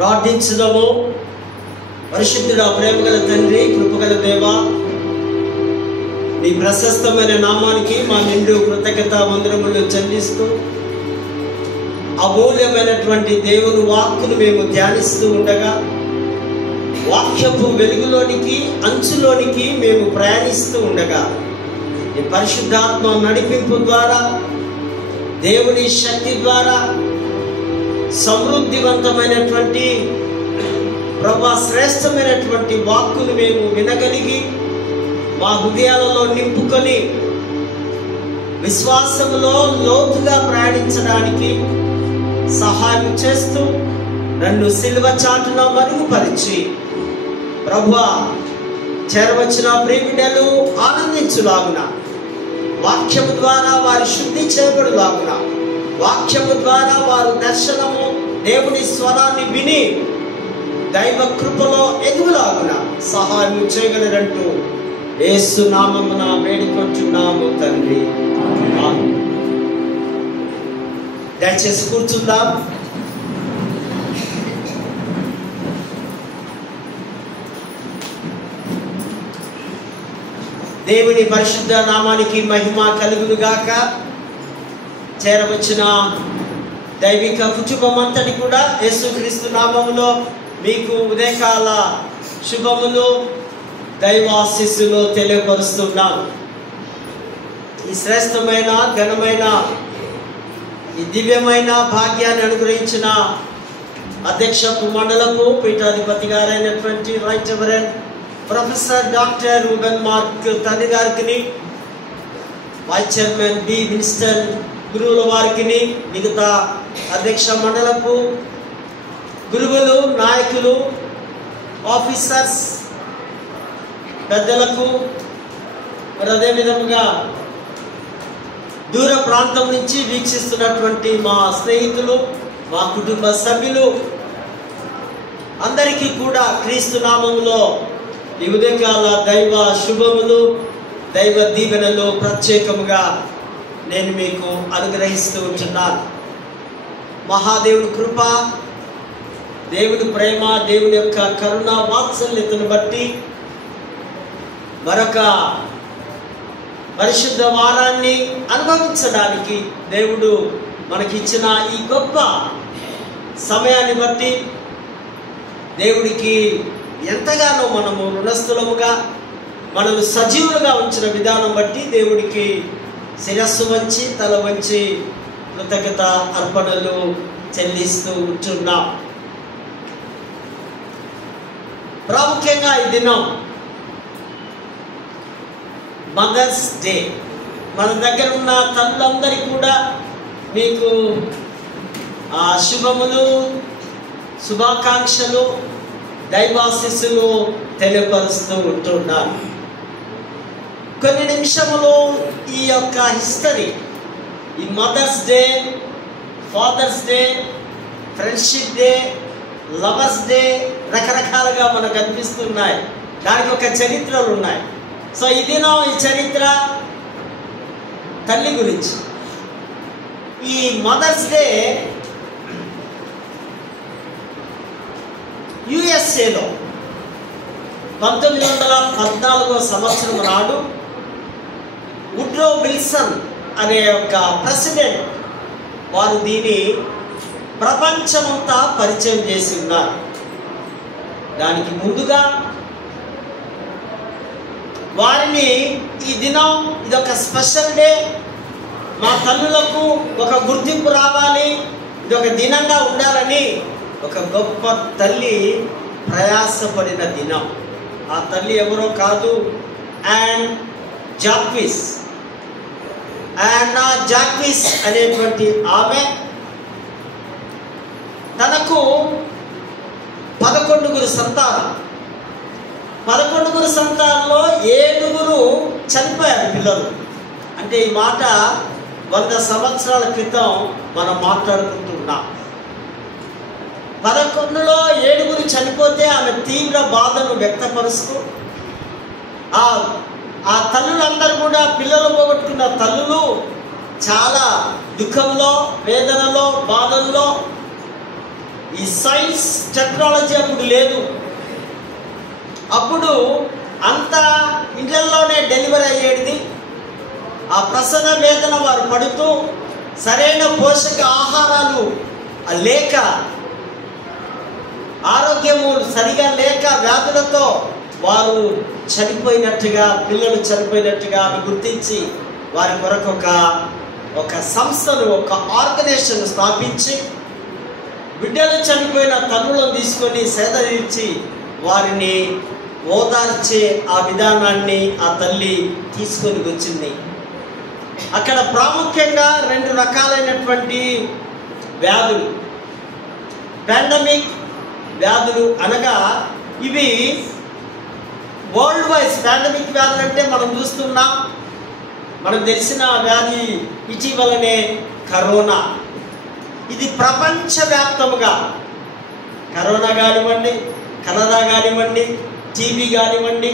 ప్రార్థించుదాము. పరిశుద్ధుడా, ప్రేమగల తండ్రి, కృపగల దేవా, నీ ప్రశస్తమైన నామానికి మా నిండు కృతజ్ఞత వందనములు చెల్లిస్తూ అమూల్యమైనటువంటి దేవుని వాక్కును మేము ధ్యానిస్తూ ఉండగా, వాక్యపు వెలుగులోనికి, అంచులోనికి మేము ప్రయాణిస్తూ ఉండగా, ఈ పరిశుద్ధాత్మ నడిపింపు ద్వారా, దేవుని శక్తి ద్వారా సమృద్ధివంతమైనటువంటి ప్రభా శ్రేష్టమైనటువంటి వాక్కును మేము వినగలిగి మా హృదయాలలో నింపుకొని విశ్వాసములో లోతుగా ప్రయాణించడానికి సహాయం చేస్తూ నన్ను సిలువ చాటున మరుగుపరిచి ప్రభువా చేరవచ్చిన ప్రియబిడ్డలు ఆనందించులాగున, వాక్యము ద్వారా వారి శుద్ధి చేయబడులాగున, వాక్యము ద్వారా వారు దర్శనము దేవుని స్వరాన్ని విని దైవ కృపలో ఎదుగులాగున సహాయం చేయగలరంటూ యేసు నామమున వేడుకొంటున్నాము తండ్రి. దయచేసి కూర్చుందాం. దేవుని పరిశుద్ధ నామానికి మహిమ కలుగునుగాక. చేరవచ్చిన దైవిక కుటుంబం అంతటి కూడా యేసుక్రీస్తు నామములో మీకు ఉదయకాల శుభములు, దైవాశీస్సులు తెలియపరుస్తున్నాం. ఈ శ్రేష్టమైన ఘనమైన ఈ దివ్యమైన భాగ్యాన్ని అనుగ్రహించిన అధ్యక్ష మండలకు పీఠాధిపతి గారైనటువంటి right reverend professor doctor Reuben Mark తండ్రి గారికి, వైస్ చైర్మన్ బి విన్స్టన్ గురువుల వారికి, మిగతా అధ్యక్ష మండలకు, గురువులు, నాయకులు, ఆఫీసర్స్, పెద్దలకు, మరి అదేవిధంగా దూర ప్రాంతం నుంచి వీక్షిస్తున్నటువంటి మా స్నేహితులు, మా కుటుంబ సభ్యులు అందరికీ కూడా క్రీస్తు నామములో ఈ ఉదయకాల దైవ శుభములు, దైవ దీవెనలు ప్రత్యేకముగా నేను మీకు అనుగ్రహిస్తూ ఉంటున్నాను. మహాదేవుని కృప, దేవుని ప్రేమ, దేవుని యొక్క కరుణ వాత్సల్యతను బట్టి మరొక పరిశుద్ధ వారాన్ని అనుభవించడానికి దేవుడు మనకిచ్చిన ఈ గొప్ప సమయాన్ని బట్టి దేవుడికి ఎంతగానో మనము రుణస్థులముగా, మనము సజీవులుగా ఉంచిన విధానం బట్టి దేవుడికి శిరస్సు వంచి తల వంచి కృతజ్ఞత అర్పణలు చెల్లిస్తూ ఉంటున్నాం. ప్రాముఖ్యంగా ఈ దినం మదర్స్ డే. మన దగ్గర ఉన్న తల్లులందరికీ కూడా మీకు శుభములు, శుభాకాంక్షలు, దైవాశీస్సులు తెలియపరుస్తూ ఉంటున్నారు. కొన్ని నిమిషములు ఈ యొక్క హిస్టరీ, ఈ Mother's Day, Father's Day, Friendship Day, Lovers Day రకరకాలుగా మనకు అనిపిస్తున్నాయి. దానికి ఒక చరిత్రలు ఉన్నాయి. సో ఈ దినం ఈ చరిత్ర తల్లి గురించి. ఈ మదర్స్ డే యుఎస్ఏలో 1914 సంవత్సరం నాడు వుడ్రో విల్సన్ అనే ఒక ప్రెసిడెంట్ వారు దీన్ని ప్రపంచమంతా పరిచయం చేసి ఉన్నారు. దానికి ముందుగా వారిని ఈ దినం ఇదొక స్పెషల్ డే, మా తల్లులకు ఒక గుర్తింపు రావాలి, ఇదొక దినంగా ఉండాలని ఒక గొప్ప తల్లి ప్రయాసపడిన దినం. ఆ తల్లి ఎవరో కాదు, యాన్ జాక్విస్. యానా జాక్విస్ అనేటువంటి ఆమె తనకు 11 సంతానం. 11 సంతానంలో 7 చనిపోయారు పిల్లలు. అంటే ఈ మాట 100 సంవత్సరాల క్రితం మనం మాట్లాడుకుంటున్నాం. 11లో 7 చనిపోతే ఆమె తీవ్ర బాధను వ్యక్తపరుస్తూ ఆ తల్లులందరూ కూడా, పిల్లలు పోగొట్టుకున్న తల్లులు చాలా దుఃఖంలో, వేదనలో, బాధల్లో ఈ సైన్స్ టెక్నాలజీ అప్పుడు లేదు. అప్పుడు అంతా ఇంట్లోనే డెలివరీ అయ్యేది. ఆ ప్రసవ వేదన వారు పడుతూ సరైన పోషక ఆహారాలు లేక, ఆరోగ్యము సరిగా లేక వ్యాధులతో వారు చనిపోయినట్టుగా, పిల్లలు చనిపోయినట్టుగా గుర్తించి వారి కొరకు ఒక సంస్థను, ఒక ఆర్గనైజేషన్ స్థాపించి బిడ్డలు చనిపోయిన తల్లులను తీసుకొని సేద తీర్చి వారిని ఓదార్చే ఆ విధానాన్ని ఆ తల్లి తీసుకొని వచ్చింది. అక్కడ ప్రాముఖ్యంగా 2 రకాలైనటువంటి వ్యాధులు, పాండమిక్ వ్యాధులు అనగా ఇవి వరల్డ్ వైజ్. పాండమిక్ వ్యాధులు అంటే మనం చూస్తున్నాం, మనకు తెలిసిన వ్యాధి ఇటీవలనే కరోనా. ఇది ప్రపంచవ్యాప్తముగా కరోనా కానివ్వండి, కలరా కానివ్వండి, టీబీ కానివ్వండి,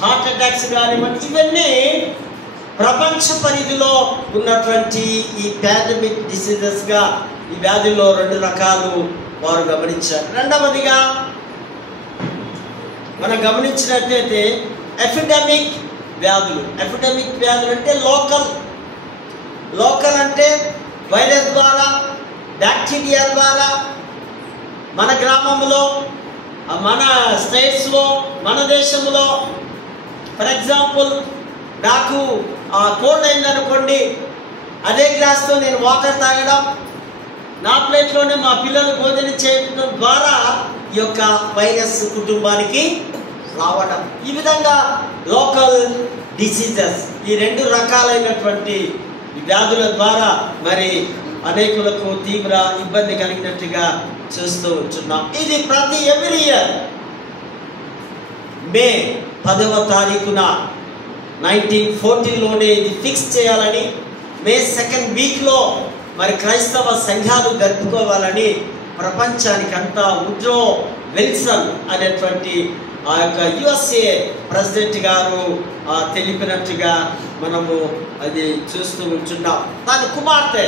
హార్ట్ అటాక్స్ కానివ్వండి, ఇవన్నీ ప్రపంచ పరిధిలో ఉన్నటువంటి ఈ పాండమిక్ డిసీజెస్గా ఈ వ్యాధుల్లో 2 రకాలు వారు గమనించారు. రెండవదిగా మనం గమనించినట్లయితే ఎపిడమిక్ వ్యాధులు. ఎపిడమిక్ వ్యాధులు అంటే లోకల్ అంటే వైరస్ ద్వారా, బ్యాక్టీరియా ద్వారా మన గ్రామంలో, మన స్టేట్స్లో, మన దేశంలో. ఫర్ ఎగ్జాంపుల్, నాకు కోల్డ్ అయిందనుకోండి, అదే గ్లాస్తో నేను వాటర్ తాగడం, నా ప్లేట్లోనే మా పిల్లలు భోజనం చేయడం ద్వారా ఈ యొక్క వైరస్ కుటుంబానికి రావడం. ఈ విధంగా లోకల్ డిసీజెస్, ఈ 2 రకాలైనటువంటి వ్యాధుల ద్వారా మరి అనేకులకు తీవ్ర ఇబ్బంది కలిగినట్టుగా చూస్తూ ఉంటున్నాం. ఇది ప్రతి ఎవ్రీ ఇయర్ మే 10వ తారీఖున 1914లోనే ఇది ఫిక్స్ చేయాలని, మే 2nd వీక్లో మరి క్రైస్తవ సంఘాలు జరుపుకోవాలని ప్రపంచానికంతా వుడ్రో విల్సన్ అనేటువంటి ఆ యొక్క USA ప్రెసిడెంట్ గారు తెలిపినట్టుగా మనము అది చూస్తూ ఉంటున్నాం. దాని కుమార్తె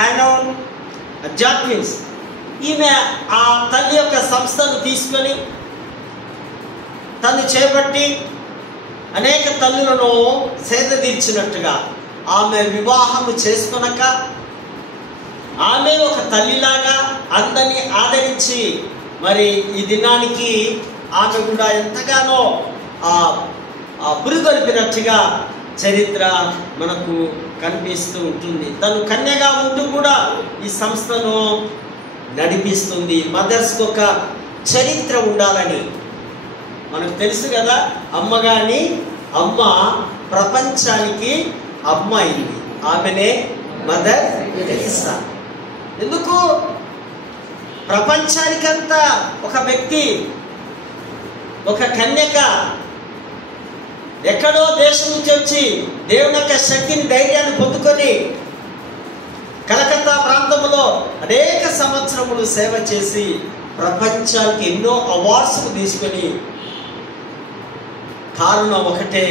యానోన్ జాక్విన్స్, ఈమె ఆ తల్లి యొక్క సంస్థను తీసుకొని తను చేపట్టి అనేక తల్లులను సేద తీర్చినట్టుగా, ఆమె వివాహము చేసుకొనక ఆమె ఒక తల్లిలాగా అందరినీ ఆదరించి మరి ఈ దినానికి ఆమె కూడా ఎంతగానో పురుగొల్పినట్టుగా చరిత్ర మనకు కనిపిస్తూ ఉంటుంది. తను కన్యగా ఉంటూ కూడా ఈ సంస్థను నడిపిస్తుంది. మదర్స్కి ఒక చరిత్ర ఉండాలని మనకు తెలుసు కదా. అమ్మ ప్రపంచానికి అమ్మ అయింది. ఆమెనే మదర్ తెరెసా. ఎందుకు? ప్రపంచానికంతా ఒక వ్యక్తి, ఒక కన్యక ఎక్కడో దేశం నుంచి వచ్చి దేవుని యొక్క శక్తిని, ధైర్యాన్ని పొందుకొని కలకత్తా ప్రాంతంలో అనేక సంవత్సరములు సేవ చేసి ప్రపంచానికి ఎన్నో అవార్డ్స్ తీసుకొని, కారణం ఒకటే,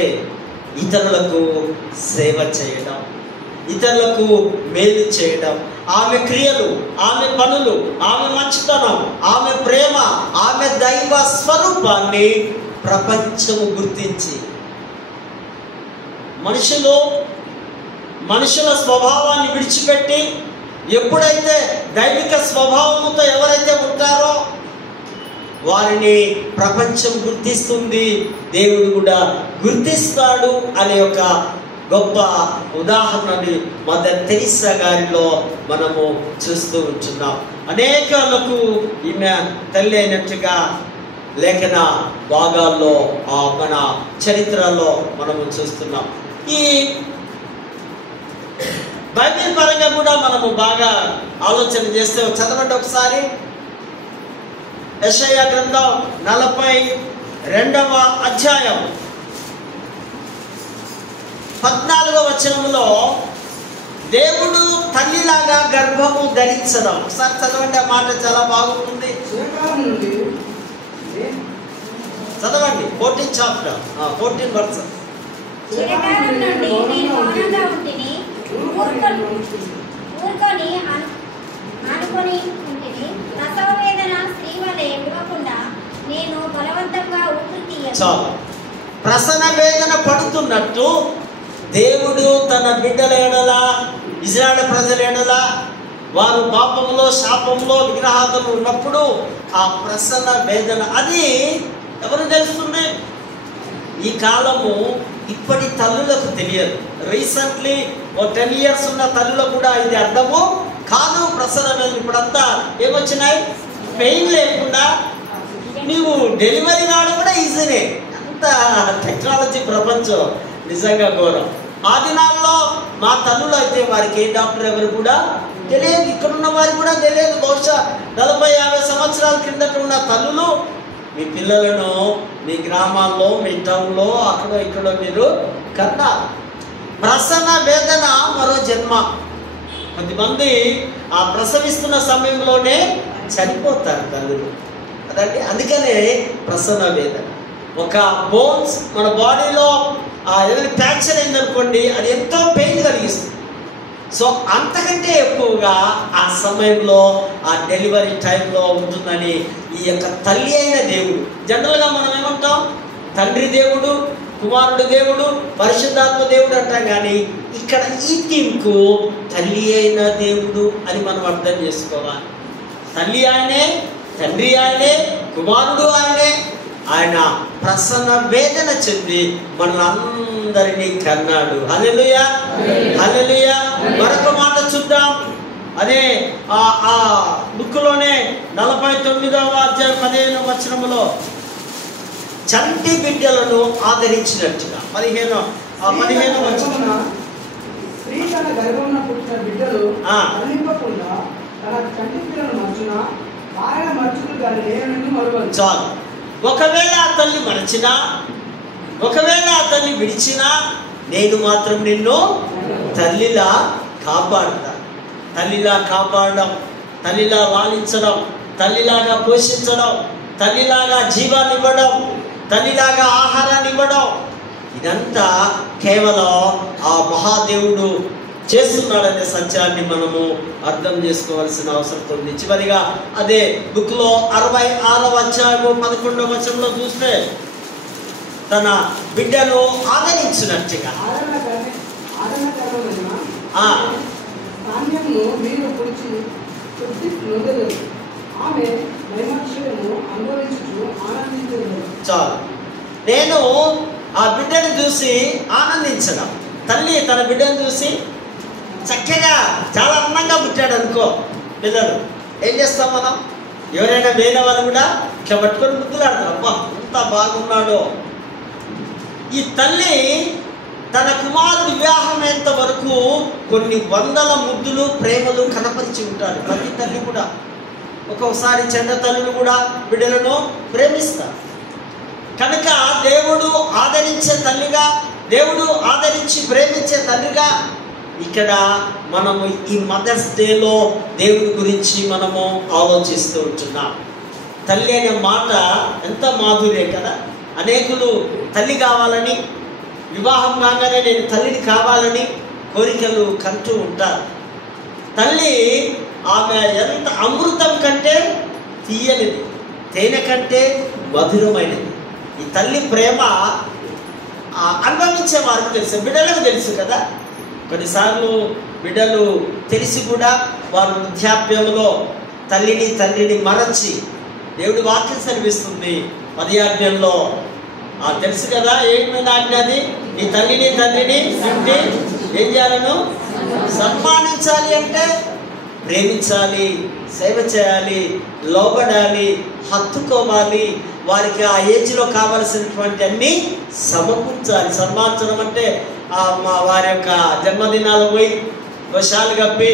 ఇతరులకు సేవ చేయడం, ఇతరులకు మేలు చేయడం. ఆమె క్రియలు, ఆమె పనులు, ఆమె మంచితనం, ఆమె ప్రేమ, ఆమె దైవ స్వరూపాన్ని ప్రపంచము గుర్తించి మనుషుల స్వభావాన్ని విడిచిపెట్టి ఎప్పుడైతే దైవిక స్వభావంతో ఎవరైతే ఉంటారో వారిని ప్రపంచం గుర్తిస్తుంది, దేవుడు కూడా గుర్తిస్తాడు అనే ఒక గొప్ప ఉదాహరణని మదర్ తెరెసా గారిలో మనము చూస్తూ ఉంటున్నాం. అనేకలకు ఈమె తల్లి అయినట్టుగా లేఖన భాగాల్లో మన చరిత్రలో మనము చూస్తున్నాం. ఈ బైబిల్ పరంగా కూడా మనము బాగా ఆలోచన చేస్తే చదవండి ఒకసారి. యెషయా గ్రంథం 42వ అధ్యాయం 14వ వచనంలో దేవుడు తల్లిలాగా గర్భము ధరించడం. ఒకసారి చదవండి, ఆ మాట చాలా బాగుంటుంది. చదవండి 14th chapter 14th verse. చాలు. ప్రసన్న వేదన పడుతున్నట్టు దేవుడు తన బిడ్డల ఎడల, ఇజ్రాయేల్ ప్రజల ఎడల వారు పాపంలో శాపంలో విగ్రహాలు ఉన్నప్పుడు ఆ ప్రసన్న వేదన అది ఎవరు తెలుస్తుంది? ఈ కాలము ఇప్పటి తల్లులకు తెలియదు. రీసెంట్లీ 10 years ఉన్న తల్లులకు కూడా ఇది అర్థము కాదు. ప్రసన్న వేదన ఇప్పుడంతా ఏమొచ్చినాయి, పెయిన్ లేకుండా నీవు డెలివరీ కావడం కూడా ఈజీనే. అంత టెక్నాలజీ ప్రపంచం నిజంగా ఘోరం. ఆ దినాల్లో మా తల్లులు అయితే వారికి ఏ డాక్టర్ ఎవరు కూడా తెలియదు. ఇక్కడున్న వారికి కూడా తెలియదు. బహుశా 40-50 సంవత్సరాల కిందట ఉన్న తల్లులు మీ పిల్లలను మీ గ్రామాల్లో, మీ టౌన్లో, అక్కడ ఇక్కడ మీరు కన్నా. ప్రసన్న వేదన మరో జన్మ. కొద్దిమంది ఆ ప్రసవిస్తున్న సమయంలోనే చనిపోతారు తల్లులు కదండి. అందుకనే ప్రసన్న వేదన. ఒక బోన్స్ మన బాడీలో ఏదైనా ఫ్రాక్చర్ అయిందనుకోండి, అది ఎంతో పెయిన్ కలిగిస్తుంది. సో అంతకంటే ఎక్కువగా ఆ సమయంలో, ఆ డెలివరీ టైంలో ఉంటుందని ఈ యొక్క తల్లి అయిన దేవుడు. జనరల్గా మనం ఏమంటాం, తండ్రి దేవుడు, కుమారుడు దేవుడు, పరిశుద్ధాత్మ దేవుడు అంటాం. కానీ ఇక్కడ ఈ థీమ్కు తల్లి అయిన దేవుడు అని మనం అర్థం చేసుకోవాలి. తల్లి ఆయనే, తండ్రి ఆయనే, కుమారుడు ఆయనే. ఆయన ప్రసన్న వేదన చెంది మనందరినీ కన్నాడు. హల్లెలూయా, హల్లెలూయా. మరొక మాట చూద్దాం. అదే ఆ బుక్లోనే 49వ అధ్యాయం 15వ వచనములో చంటి బిడ్డలను ఆదరించినట్టుగా 15వ వచనం. స్త్రీ తన గర్భమున పుట్టిన బిడ్డలు మరణింపకుండా తన చంటి బిడ్డలను మర్చున, ఆయన మర్చులు దాని లేనని మరువదు. చాలు. ఒకవేళ ఆ తల్లి మరచినా, ఒకవేళ ఆ తల్లి విడిచినా, నేను మాత్రం నిన్ను తల్లిలా కాపాడుతా. తల్లిలా కాపాడడం, తల్లిలా లాలించడం, తల్లిలాగా పోషించడం, తల్లిలాగా జీవాన్ని ఇవ్వడం, తల్లిలాగా ఆహారాన్ని ఇవ్వడం, ఇదంతా కేవలం ఆ మహాదేవుడు చేస్తున్నాడనే సత్యాన్ని మనము అర్థం చేసుకోవాల్సిన అవసరం ఉంది. చివరిగా అదే బుక్లో 66వ అధ్యాయము 11వ వచనంలో చూస్తే తన బిడ్డను ఆదరించినట్టుగా చాలు. నేను ఆ బిడ్డను చూసి ఆనందించడం. తల్లి తన బిడ్డను చూసి చక్కగా చాలా అందంగా పుట్టాడు అనుకో, పిల్లలు ఏం చేస్తాం మనం? ఎవరైనా వేరే వాళ్ళు కూడా ఇట్లా పట్టుకొని ముద్దులాడతారు. అబ్బా ఎంత బాగున్నాడో. ఈ తల్లి తన కుమారుడు వివాహమయ్యేంత వరకు కొన్ని వందల ముద్దులు, ప్రేమలు కనపరిచి ఉంటారు. ప్రతి తల్లి కూడా ఒక్కొక్కసారి చెడ్డ తల్లులు కూడా బిడ్డలను ప్రేమిస్తారు. కనుక దేవుడు ఆదరించే తల్లిగా, దేవుడు ఆదరించి ప్రేమించే తల్లిగా ఇక్కడ మనము ఈ మదర్స్ డేలో దేవుడి గురించి మనము ఆలోచిస్తూ ఉంటున్నాం. తల్లి అనే మాట ఎంత మాధుర్యం కదా. అనేకులు తల్లి కావాలని, వివాహం కాగానే నేను తల్లిని కావాలని కోరికలు కంటూ ఉంటారు. తల్లి ఆమె ఎంత అమృతం కంటే తీయనిది, తేనె కంటే మధురమైనది. ఈ తల్లి ప్రేమ అనుభవించే వారికి తెలుసు, బిడ్డలకు తెలుసు కదా. కొన్నిసార్లు బిడ్డలు తెలిసి కూడా వారు వృద్ధాప్యంలో తల్లిని తండ్రిని మరచి, దేవుడి వాక్యం సెలవిస్తుంది 10వ అధ్యాయంలో తెలుసు కదా, ఏమైనా ఆజ్ఞది, నీ తల్లిని తండ్రిని అంటే ఏం చేయాలను? సన్మానించాలి. అంటే ప్రేమించాలి, సేవ చేయాలి, లోబడాలి, హత్తుకోవాలి. వారికి ఆ ఏజ్లో కావలసినటువంటి అన్ని సమకూర్చాలి. సన్మానించడం అంటే వారి యొక్క జన్మదినాలు పోయి వర్షాలు కప్పి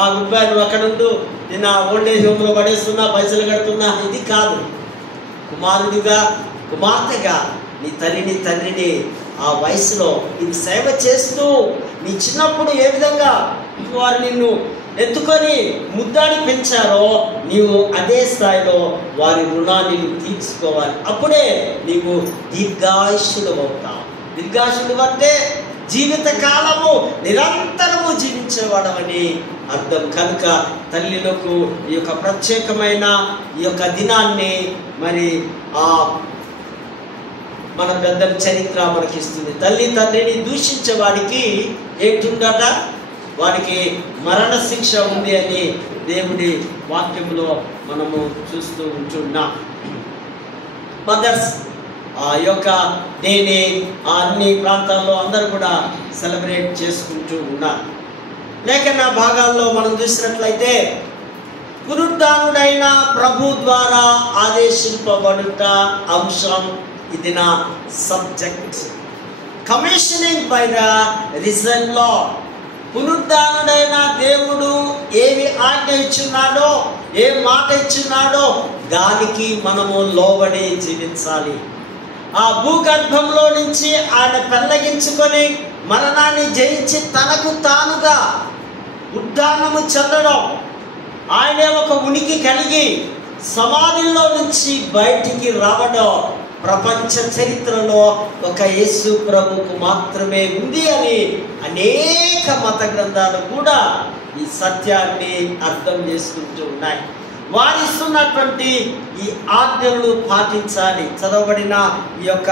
ఆ గుడ్బాయ్ నువ్వు అక్కడ ఉండు, నేను ఆ ఓల్డేజ్ హోమ్లో పడేస్తున్నా, పైసలు కడుతున్నా, ఇది కాదు. కుమారుడిగా, కుమార్తెగా నీ తల్లిని తండ్రిని ఆ వయసులో నీకు సేవ చేస్తూ, నీ చిన్నప్పుడు ఏ విధంగా వారు నిన్ను ఎత్తుకొని ముద్దాడి పెంచారో నీవు అదే స్థాయిలో వారి రుణాన్ని తీర్చుకోవాలి. అప్పుడే నీవు దీర్ఘాయుష్యుడు అవుతావు. దీర్ఘాయుష్యుడు అంటే జీవిత కాలము నిరంతరము జీవించేవాడమని అర్థం. కనుక తల్లిలకు ఈ యొక్క ప్రత్యేకమైన ఈ యొక్క దినాన్ని మరి మన పెద్దల చరిత్ర మనకిస్తుంది. తల్లి తండ్రిని దూషించే వాడికి ఏంటుందట? వానికి మరణ శిక్ష ఉంది అని దేవుడి వాక్యంలో మనము చూస్తూ ఉంటున్నాం. మదర్స్ యొక్క డేని అన్ని ప్రాంతాల్లో అందరూ కూడా సెలబ్రేట్ చేసుకుంటూ ఉన్నారు. లేఖన భాగాల్లో మనం చూసినట్లయితే పునరుద్ధానుడైన ప్రభు ద్వారా ఆదేశింపబడుట అంశం, ఇది నా subject. Commissioning by the risen Lord. పునరుద్ధానుడైన దేవుడు ఏమి ఆజ్ఞ ఇచ్చున్నాడో, ఏ మాట ఇచ్చున్నాడో దానికి మనము లోబడి జీవించాలి. ఆ భూగర్భంలో నుంచి ఆయన పెళ్ళగించుకొని మరణాన్ని జయించి తనకు తానుగా ఉద్ధానము చెందడం, ఆయనే ఒక ఉనికి కలిగి సమాధిలో నుంచి బయటికి రావడం ప్రపంచ చరిత్రలో ఒక యేసు ప్రభుకు మాత్రమే ఉంది అని అనేక మత గ్రంథాలు కూడా ఈ సత్యాన్ని అర్థం చేసుకుంటూ ఉన్నాయి. వారిస్తున్నటువంటి ఈ ఆజ్ఞలను పాటించాలి. చదవబడిన ఈ యొక్క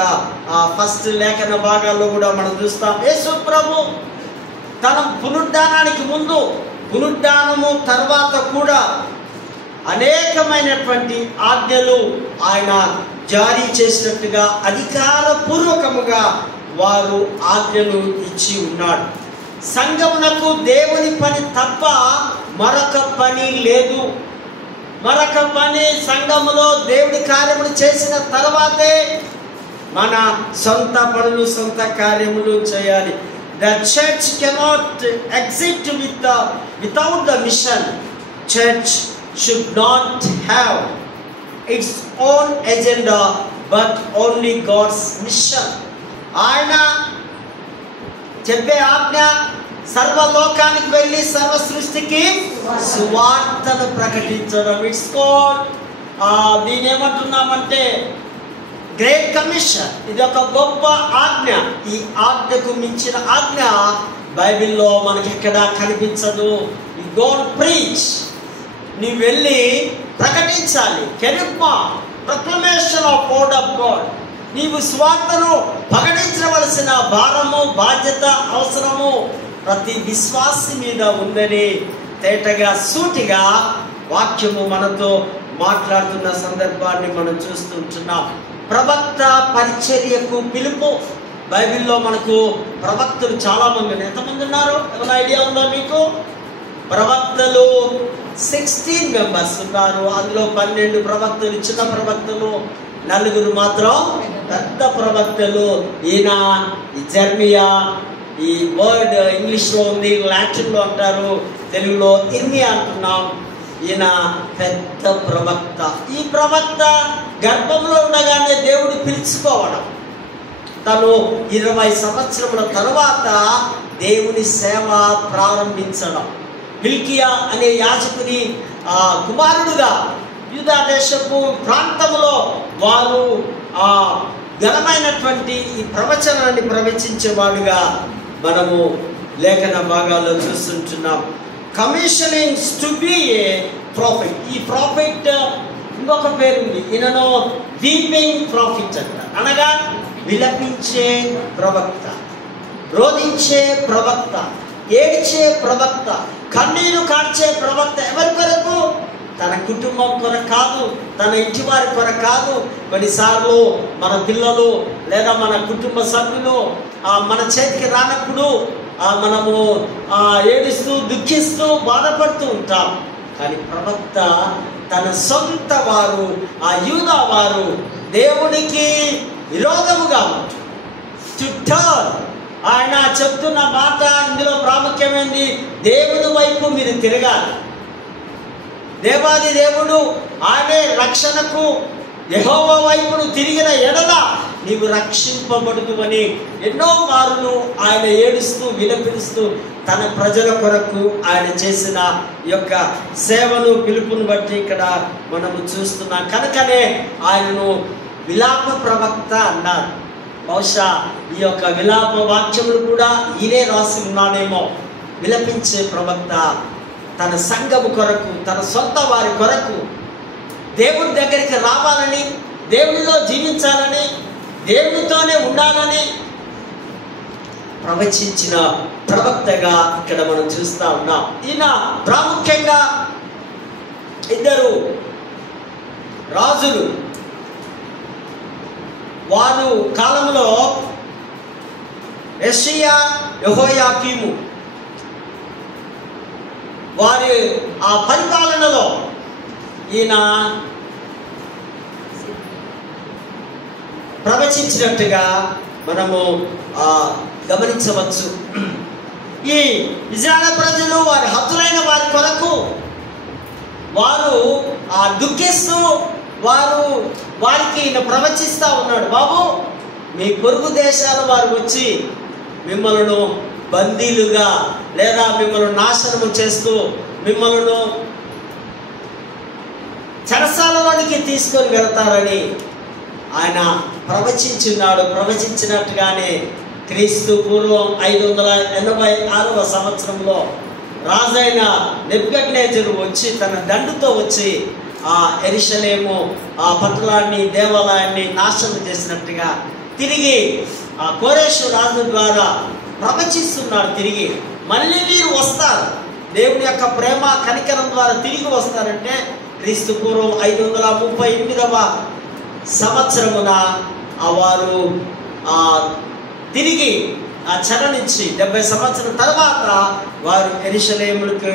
ఫస్ట్ లేఖన భాగాల్లో కూడా మనం చూస్తాం, యేసు ప్రభు తన పునరుద్ధానానికి ముందు, పునరుద్ధానము తర్వాత కూడా అనేకమైనటువంటి ఆజ్ఞలు ఆయన జారీ చేసినట్టుగా అధికారపూర్వకముగా వారు ఆజ్ఞలు ఇచ్చి ఉన్నాడు. సంఘమునకు దేవుని పని తప్ప మరొక పని లేదు. మరొక పని సంఘములో దేవుడి కార్యములు చేసిన తర్వాతే మన సొంత పనులు, సొంత కార్యములు చేయాలి. The church cannot exist without the mission. Church should not have its own agenda but only God's mission. ఆయన చెప్పే ఆజ్ఞ సర్వలోకానికి వెళ్ళి సర్వ సృష్టికి సువార్తను ప్రకటించడం. ఇట్స్ కాల్డ్, దీని ఏమంటున్నామంటే గ్రేట్ కమిషన్. ఇది ఒక గొప్ప ఆజ్ఞ. ఈ ఆజ్ఞకు మించిన ఆజ్ఞ బైబిల్లో మనకి ఎక్కడా కనిపించదు. You go and preach. నీవు వెళ్ళి ప్రకటించాలి. Kerygma, proclamation of word of God. నీవు స్వార్థను ప్రకటించవలసిన భారము, బాధ్యత, అవసరము ప్రతి విశ్వాసి మీద ఉందని తేటగా సూటిగా వాక్యము మనతో మాట్లాడుతున్న సందర్భాన్ని మనం చూస్తుంటున్నాం. ప్రవక్త పరిచర్యకు పిలుపు. బైబిల్లో మనకు ప్రవక్తలు చాలా మంది ఉన్నారు. ఎంతమంది ఉన్నారు? ఏమైనా ఐడియా ఉందా మీకు? ప్రవక్తలు 16 మెంబర్స్ ఉన్నారు. అందులో 12 ప్రవక్తలు చిన్న ప్రవక్తలు, 4 మాత్రం పెద్ద ప్రవక్తలు. ఈయన జెర్మియా, ఈ వర్డ్ ఇంగ్లీష్లో ఉంది, లాటిన్లో అంటారు, తెలుగులో ఇర్మియా అంటున్నాం. ఈయన పెద్ద ప్రవక్త. ఈ ప్రవక్త గర్భంలో ఉండగానే దేవుడు పిలుచుకోవడం, తను 20 సంవత్సరముల తర్వాత దేవుని సేవ ప్రారంభించడం, మిల్కియా అనే యాజకుని కుమారుడుగా యూదా దేశపు ప్రాంతంలో వారు ఘనమైనటువంటి ఈ ప్రవచనాన్ని ప్రవచించేవాడుగా మనము లేఖన భాగాల్లో చూస్తుంటున్నాం. Commissioning to be a prophet. ఈ ప్రాఫిట్ ఇంకొక పేరుంది. ఈయనను వీపింగ్ ప్రాఫిట్ అంటారు. అనగా విలపించే ప్రవక్త, రోధించే ప్రవక్త, ఏడ్చే ప్రవక్త, కన్నీరు కార్చే ప్రవక్త. ఎవరి కొరకు? తన కుటుంబం కొరకు కాదు, తన ఇంటి వారి కొరకు కాదు. కొన్నిసార్లు మన పిల్లలు లేదా మన కుటుంబ సభ్యులు మన చేతికి రానప్పుడు మనము ఏడుస్తూ, దుఃఖిస్తూ, బాధపడుతూ ఉంటాం. కానీ ప్రవక్త తన సొంత వారు, యూదా వారు దేవునికి విరోధముగా ఉంటుంది. To turn. ఆయన చెప్తున్న మాట ఇందులో ప్రాముఖ్యమైనది, దేవుని వైపు మీరు తిరగాలి. దేవాది దేవుడు ఆయనే రక్షణకు యెహోవా వైపును తిరిగిన ఎడల నీవు రక్షింపబడుదువని ఎన్నో మారులు ఆయన ఏడుస్తూ, విలపిస్తూ తన ప్రజల కొరకు ఆయన చేసిన యొక్క సేవను, పిలుపును బట్టి ఇక్కడ మనము చూస్తున్నాం. కనుకనే ఆయనను విలాప ప్రవక్త అన్నారు. బహుశా ఈ యొక్క విలాప వాక్యములు కూడా ఈయనే రాసి ఉన్నాడేమో. విలపించే ప్రవక్త తన సంఘము కొరకు, తన సొంత వారి కొరకు దేవుని దగ్గరికి రావాలని, దేవునిలో జీవించాలని, దేవునితోనే ఉండాలని ప్రవచించిన ప్రవక్తగా ఇక్కడ మనం చూస్తూ ఉన్నాం. ఈయన ప్రాముఖ్యంగా ఇద్దరు రాజులు వారు కాలంలో యోషియా, యెహోయాకీము వారి ఆ పరిపాలనలో ఈయన ప్రవచించినట్టుగా మనము గమనించవచ్చు. ఈ ఇశ్రాయేలు ప్రజలు వారి హతులైన వారి కొరకు వారు దుఃఖిస్తూ వారికి ఈయన ప్రవచిస్తూ ఉన్నాడు. బాబు, మీ పొరుగు దేశాల వారు వచ్చి మిమ్మల్ని బందీలుగా లేదా మిమ్మల్ని నాశనము చేస్తూ మిమ్మల్ని చెరసాలలోనికి తీసుకొని వెళ్తారని ఆయన ప్రవచించున్నాడు. ప్రవచించినట్టుగానే క్రీస్తు పూర్వం 586వ సంవత్సరంలో రాజైన నెబుకద్నెజరు వచ్చి తన దండుతో వచ్చి ఆ యెరూషలేము ఆ పట్టణాన్ని, దేవాలయాన్ని నాశనం చేసినట్టుగా తిరిగి ఆ కోరేషు రాజు ద్వారా ప్రవచిస్తున్నాడు. తిరిగి మళ్ళీ వీరు వస్తారు, దేవుని యొక్క ప్రేమ కనికరం ద్వారా తిరిగి వస్తారంటే క్రీస్తు పూర్వం 538వ సంవత్సరమున వారు తిరిగి ఆ చెర నుంచి 70 సంవత్సరం తర్వాత వారు యెరూషలేముకి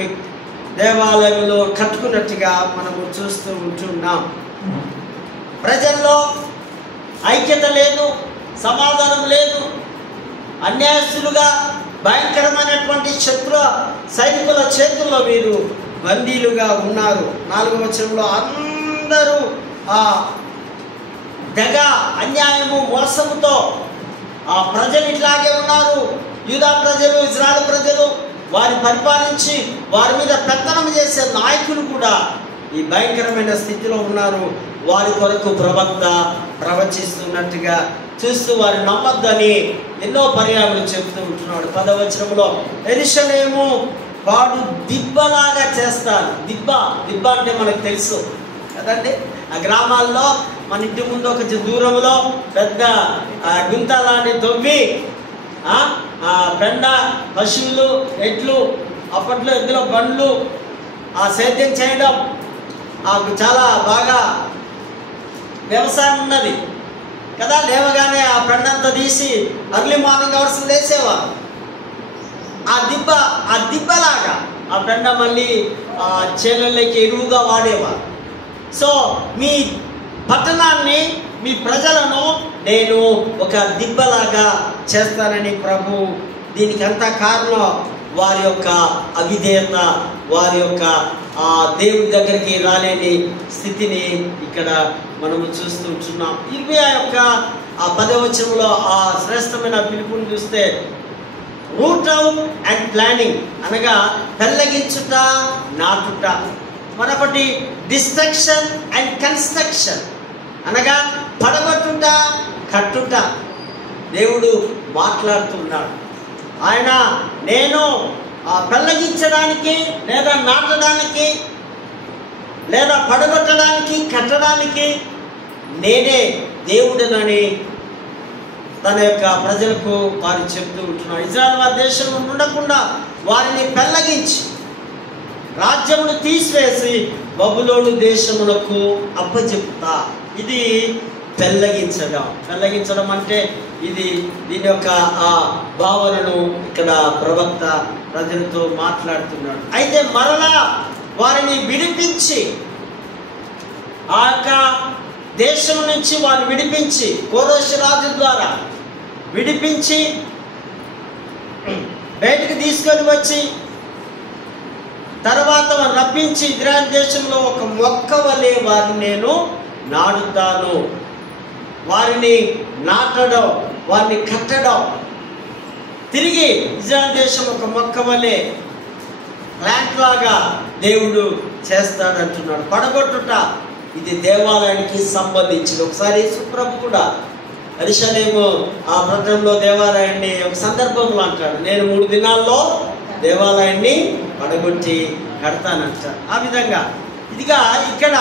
దేవాలయంలో కట్టుకున్నట్టుగా మనము చూస్తూ ఉంటున్నాం. ప్రజల్లో ఐక్యత లేదు, సమాధానం లేదు, అన్యాయస్తులుగా భయంకరమైనటువంటి శత్రు సైనికుల చేతుల్లో వీరు బందీలుగా ఉన్నారు. 4వ వచనంలో అందరూ దగ, అన్యాయము, మోసముతో ప్రజలు ఇట్లాగే ఉన్నారు. యూదా ప్రజలు, ఇశ్రాయేలు ప్రజలు వారి పరిపాలించి వారి మీద పెత్తనం చేసే నాయకులు కూడా ఈ భయంకరమైన స్థితిలో ఉన్నారు. వారి కొరకు ప్రవక్త ప్రవచిస్తున్నట్టుగా చూస్తూ వారు నమ్మద్దని ఎన్నో పర్యాలు చెప్తూ ఉంటున్నాడు. 10వ వచనంలో యెరూషలేము వాడు దిబ్బలాగా చేస్తారు. దిబ్బ అంటే మనకు తెలుసు కదండి. ఆ గ్రామాల్లో మన ఇంటి ముందు ఒక దూరంలో పెద్ద గుంతలాన్ని తవ్వి పెండ, పశువులు, ఎడ్లు, అప్పట్లో ఎద్దుల బండ్లు సేద్యం చేయడం చాలా బాగా వ్యవసాయం ఉన్నది కదా. లేవగానే ఆ పెండంతా తీసి అర్లీ మార్నింగ్ అవర్స్ వేసేవారు. ఆ దిబ్బలాగా ఆ పెండ మళ్ళీ చేనులకి ఎరువుగా వాడేవారు. సో మీ పట్టణాన్ని, మీ ప్రజలను నేను ఒక దిబ్బలాగా చేస్తానని ప్రభు, దీనికి అంతా కారణం వారి యొక్క అవిధేయత, వారి యొక్క దేవుడి దగ్గరికి రాలేని స్థితిని ఇక్కడ మనము చూస్తూ ఉంటున్నాం. ఇర్మియా యొక్క 10వ వచనంలో ఆ శ్రేష్టమైన పిలుపుని చూస్తే రూట్ అవుట్ అండ్ ప్లానింగ్ అనగా పెళ్ళగించుట, నాటుట. మరొకటి డిస్ట్రక్షన్ అండ్ కన్స్ట్రక్షన్ అనగా పడగొట్టుట, కట్టుట. దేవుడు మాట్లాడుతున్నాడు. ఆయన నేను పెళ్ళగించడానికి లేదా నాటడానికి లేదా పడగొట్టడానికి, కట్టడానికి నేనే దేవుడినని తన యొక్క ప్రజలకు వారు చెప్తూ ఉంటున్నాడు. ఇశ్రాయేలు వారి దేశంలో ఉండకుండా వారిని పెళ్ళగించి రాజ్యమును తీసివేసి బబులోను దేశములకు అప్పచెప్తా. ఇది పెళ్ళగించడం అంటే దీని యొక్క భావనను ఇక్కడ ప్రవక్త ప్రజలతో మాట్లాడుతున్నాడు. అయితే మరలా వారిని విడిపించి ఆ యొక్క దేశం నుంచి వారిని విడిపించి కోరేషు రాజు ద్వారా విడిపించి బయటకు తీసుకొని వచ్చి తర్వాత వారిని రప్పించి ఇజ్రాయెల్ దేశంలో ఒక మొక్క వలె వారిని నేను నాటుతాను. వారిని నాటడం, వారిని కట్టడం, తిరిగి ఇజ్రాయెల్ దేశం ఒక మొక్క వలె ప్లాంట్ లాగా దేవుడు చేస్తాడంటున్నాడు. పడగొట్టుట ఇది దేవాలయానికి సంబంధించింది. ఒకసారి యేసుప్రభు కూడా యెరూషలేము ఆ పట్టణంలో దేవాలయాన్ని ఒక సందర్భంలో అంటాడు, నేను 3 దినాల్లో దేవాలయాన్ని పడగొట్టి కడతానంటాడు. ఆ విధంగా ఇదిగా ఇక్కడ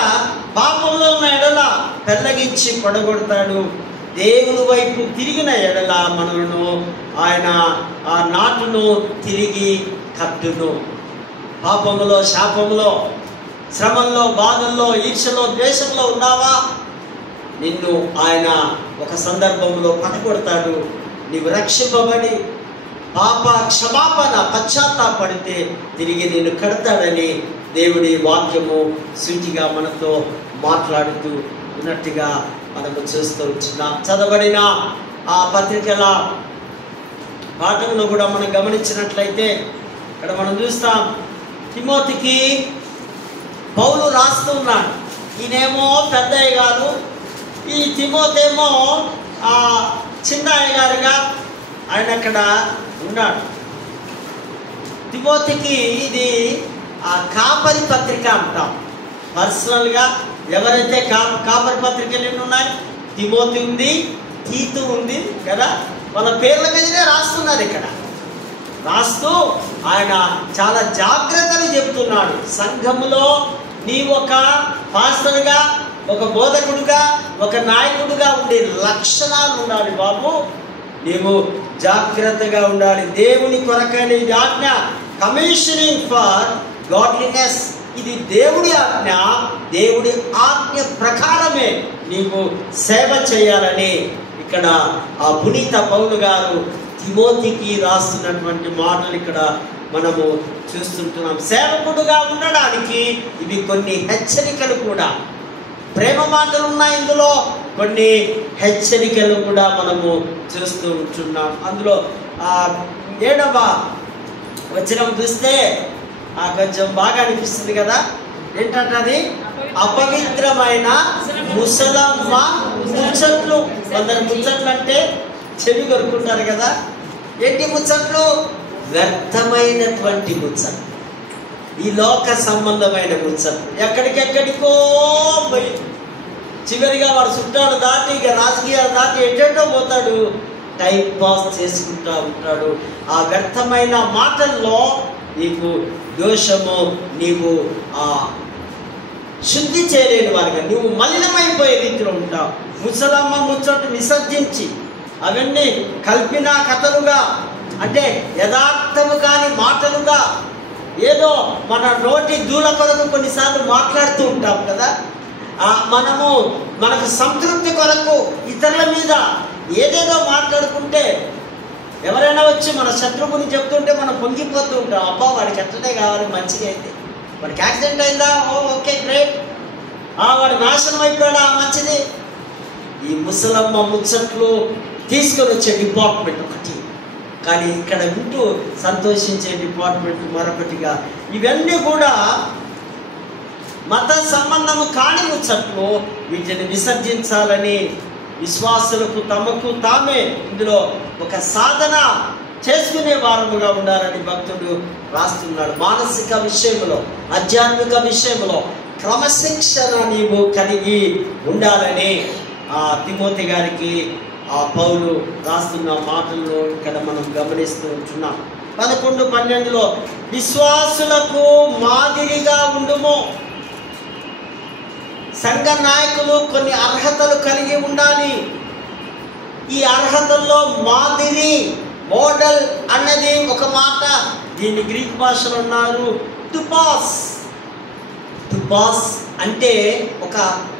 పాపంలో ఉన్న ఎడల పెళ్ళగించి పడగొడతాడు. దేవుని వైపు తిరిగిన ఎడల మనలను ఆయన ఆ నాటును తిరిగి కట్టును. పాపములో, శాపములో, శ్రమల్లో, బాధల్లో, ఈర్ష్యలో, ద్వేషంలో ఉన్నావా? నిన్ను ఆయన ఒక సందర్భంలో పట్టుకొడతాడు. నీవు రక్షింపబడి పాప క్షమాపణ పశ్చాత్తాపడితే తిరిగి నిన్ను కడతాడని దేవుడి వాక్యము సూటిగా మనతో మాట్లాడుతూ ఉన్నట్టుగా మనము చూస్తూ ఉంటున్నాం. చదవబడిన ఆ పత్రికల పాఠంలో కూడా మనం గమనించినట్లయితే ఇక్కడ మనం చూస్తాం, తిమోతికి పౌలు రాస్తూ ఉన్నాడు. ఈయనేమో పెద్దయ్య గారు, ఈ తిమోతేమో చిన్న అయ్యగారుగా ఆయన అక్కడ ఉన్నాడు. తిమోతికి ఇది కాపరి పత్రిక అంటాం. పర్సనల్గా ఎవరైతే కాపరి పత్రికలు ఎన్ని ఉన్నాయి? తిమోతి ఉంది, తీతు ఉంది కదా, వాళ్ళ పేర్ల మీదనే రాస్తున్నారు. ఇక్కడ రాస్తూ ఆయన చాలా జాగ్రత్తలు చెప్తున్నాడు. సంఘములో నీ ఒక పాస్టర్గా, ఒక బోధకుడుగా, ఒక నాయకుడుగా ఉండే లక్షణాలు ఉండాలి బాబు. నీవు జాగ్రత్తగా ఉండాలి. దేవుని కొరకైన ఇది ఆజ్ఞ, కమిషనింగ్ ఫర్ గాడ్లీనెస్. ఇది దేవుడి ఆజ్ఞ. దేవుడి ఆజ్ఞ ప్రకారమే నీవు సేవ చేయాలని ఇక్కడ ఆ పునీత పౌలు గారు తిమోతికి రాస్తున్నటువంటి మాటలు ఇక్కడ మనము చూస్తుంటున్నాం. సేవకుడుగా ఉండడానికి ఇవి కొన్ని హెచ్చరికలు కూడా, ప్రేమ మాటలు ఉన్నాయి ఇందులో, కొన్ని హెచ్చరికలు కూడా మనము చూస్తూ ఉంటున్నాం. అందులో 7వ వచనం చూస్తే కొంచెం బాగా అనిపిస్తుంది కదా. ఏంటంటే అది అపవిత్రమైన ముసలమ్మ ముచ్చట్లు. కొందరు ముచ్చట్లు అంటే చెవి కొరుకుంటారు కదా. ఏంటి ముచ్చట్లు? వ్యర్థమైనటువంటి ముచ్చట్లు, ఈ లోక సంబంధమైన ముచ్చట్లు. ఎక్కడికెక్కడికో పోయి చివరిగా వాడు చుట్టాలు దాటి, ఇక రాజకీయాలు దాటి ఎటెటో పోతాడు, టైం పాస్ చేసుకుంటూ ఉంటాడు. ఆ వ్యర్థమైన మాటల్లో నీకు దోషము, నీవు శుద్ధి చేయలేని వారిగా, నువ్వు మలినమైపోయే రీతిలో ఉంటావు. ముసలమ్మ ముచ్చట్లు విసర్జించి అవన్నీ కల్పిన కథలుగా, అంటే యథార్థము కాని మాటలుగా, ఏదో మన నోటి దూల కొరకు కొన్నిసార్లు మాట్లాడుతూ ఉంటాం కదా. మనకు సంతృప్తి కొరకు ఇతరుల మీద ఏదేదో మాట్లాడుకుంటే, ఎవరైనా వచ్చి మన శత్రువుని చెప్తుంటే మనం పొంగిపోతూ ఉంటాం. అబ్బా వాడికి ఎట్లనే కావాలి, మంచిగా అయితే. వాడికి యాక్సిడెంట్ అయిందా, ఓకే గ్రేట్. వాడు నాశనం అయిపోయాడా, మంచిది. ఈ ముసలమ్మ ముచ్చట్లు తీసుకొని వచ్చే డిపార్ట్మెంట్ ఒకటి, కానీ ఇక్కడ వింటూ సంతోషించే డిపార్ట్మెంట్ మరొకటిగా. ఇవన్నీ కూడా మత సంబంధము కాని ముచ్చట్లు. వీటిని విసర్జించాలని విశ్వాసులకు తమకు తామే ఇందులో ఒక సాధన చేసుకునే వారముగా ఉండాలని భక్తుడు రాస్తున్నాడు. మానసిక విషయంలో, ఆధ్యాత్మిక విషయంలో క్రమశిక్షణ నీవు కలిగి ఉండాలని తిమోతి గారికి పౌలు రాస్తున్న మాటల్లో ఇక్కడ మనం గమనిస్తూ ఉంటున్నాం. 11-12 విశ్వాసులకు మాదిరిగా ఉండుము. సంఘ నాయకులు కొన్ని అర్హతలు కలిగి ఉండాలి. ఈ అర్హతల్లో మాదిరి, మోడల్ అన్నది ఒక మాట. దీన్ని గ్రీక్ భాషలో ఉన్నారు టుపాస్. టుపాస్ అంటే ఒక